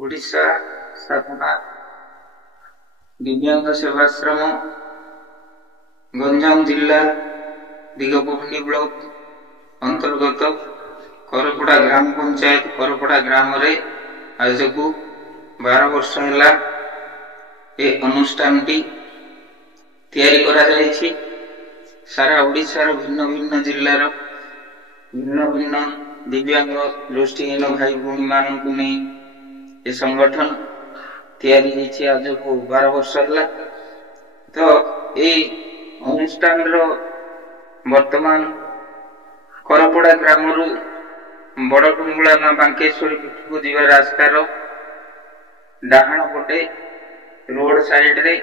ओडिशा साधना दिव्यांग सेवाश्रम गंजाम जिला दिगपहनी ब्लॉक अंतर्गत करपड़ा ग्राम पंचायत करपड़ा ग्राम रे आज को 12 वर्ष है ये अनुष्ठान तैयारी करा जायछि। सारा ओडिशार भिन्न भिन्न जिल्लार भिन्न भिन्न दिव्यांग दृष्टिहीन भाई भूमि मानू नहीं ये संगठन तैयारी होइछि। आज को 12 वर्ष है तो ये अनुष्ठान वर्तमान करपड़ा ग्राम रु बड़टुंगुला मां बांकेश्वरी पीठ को जीवा रास्तार डाहाण पटे रोड साइड रे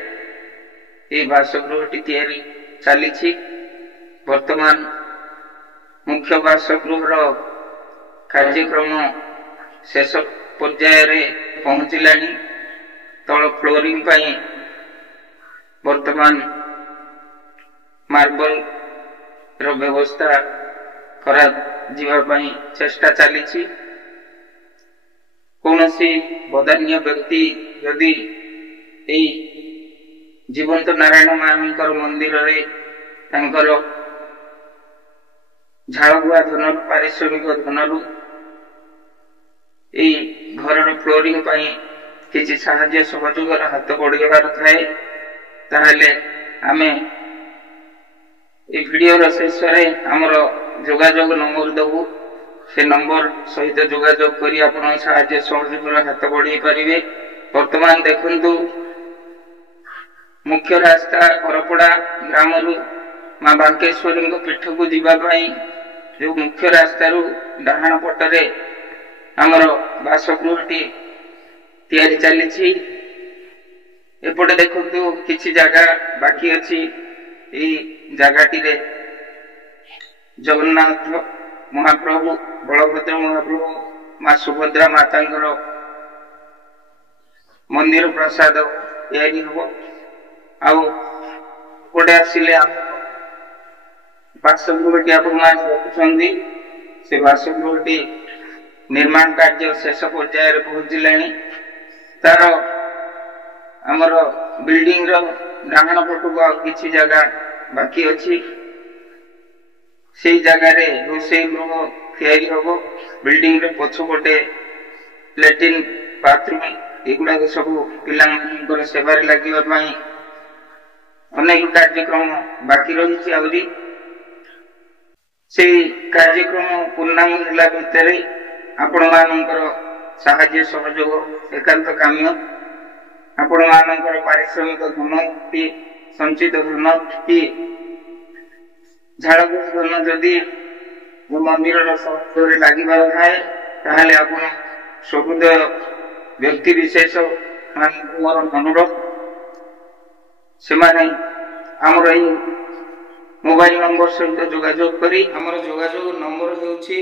ये बासगृहटी तैयारी चली। वर्तमान मुख्य बासगृहर कार्यक्रम शेष पर्याय रे पहुंचलानी। तल फ्लोरिंग पाई वर्तमान मार्बल रो व्यवस्था करा जीवा पाई चेष्टा चली। कौनसी बदान्य व्यक्ति यदि ए जीवंत नारायण मानकर मंदिर रे तांकर झाड़बुआ धन पारिश्रमिक धन घर फ्लोरिंग पाई किसी साहाय्य सहयोग हाथ बढ़ार थाए ताहले आमे ए वीडियो शेष आमर जोगाजोग नंबर दबु से नंबर सहित जोगाजोग करी आपण साहाय्य सहयोग हाथ बढ़ाई पारिबे। वर्तमान देखंतु मुख्य रास्ता करपड़ा ग्राम रु मां बांकेश्वरी पीठ को जीवा पाई जो मुख्य रास्ता रु डाहाण पटरे आमर बासगृहटी तैयारी चली। एपटे देखंतु किछि जगह बाकी अछि। ए जगहटी रे जगन्नाथ महाप्रभु बलभद्र महाप्रभु मां सुभद्रा मातांकर मंदिर प्रसाद तैयारी हो। आउ गोटे आसिले बासगृहटी आपंदी से बासगृहटी निर्माण कार्य शेष पर्याय पहुंचलानी। तार आमर बिल्डिंग डाहाण पटक किसी जगह बाकी अच्छी से जगह रे रोषे गृह तैयारी हम। बिल्डिंग रे पछपटे लैट्रिन बाथरूम एगुड़ा सब पिला सेवार लगे अनेक कार्यक्रम बाकी रही। आहरी से कार्यक्रम पूर्णांग है भितर आपण मानकर साहाय्य सहयोग एकांत काम्य। आपण मानकर पारिश्रमिक धन कि संचित धन कि झाड़बुआ धन जदि मंदिर सहयोग लगिबार थाए ताहले आपण समुदय व्यक्ति विशेष मोर अनुरोध से आमर ये मोबाइल नंबर सहित जोगाजोग करी। आमर जोगाजोग नंबर होउछि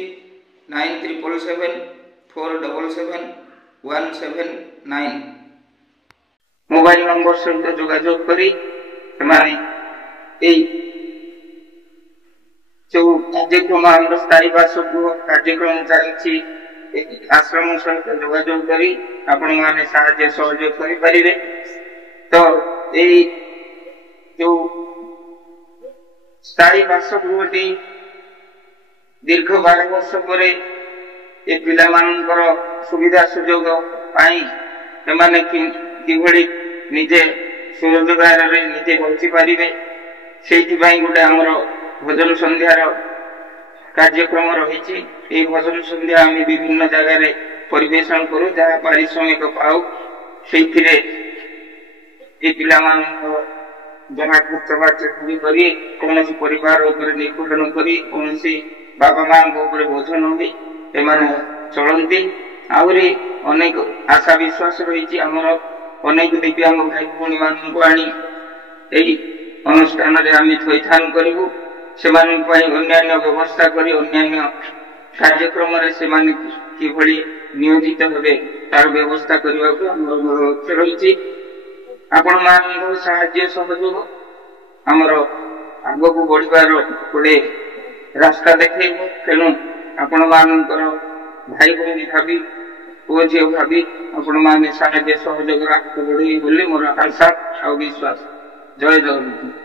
9377477179 मोबाइल नंबर सहित जोगाजोग करी जो कार्यक्रम आम स्थायी बासगृह कार्यक्रम चली आश्रम सहित जोगाजोग करी आपण माने साहाय्य सहयोग करि परिबे। तो यही जो स्थायी बासगृहटी दीर्घ 12 वर्ष पर ये पिला मानकर सुविधा सुजोग पाई एमाने किभଳି निजे स्वरोजगार रे निजे बंची पारिबे सेठी भाई गुटे हमर भोजन संध्यार कार्यक्रम रही। ये भोजन संध्या आम विभिन्न जगह रे परिवेशन करू जहाँ पारिश्रमिक पाऊ से पिला जहाँ चाकरी करी कौन परिवार निपीड़न करी कौन बाबा माँ बोझ नी एमाने चलती। आहरी अनेक आशा विश्वास रही आमर अनेक दिव्यांग भाई भूमि मानू आनी अनुष्ठान थैथान करूँ से अन्य व्यवस्था करी अन्य कार्यक्रम कि नियोजित हे तार व्यवस्था करने को लक्ष्य रही। आपण मान साहाय्य सहयोग आमर आग को बढ़िबार गोटे रास्ता देखे। तेणु आपण मानकर भाई भूमि भावी पुओ झील भावी आपण माने साहाय्य सहयोग हाथ बढ़े बोली मोर आशा और विश्वास। जय जगन्नाथ।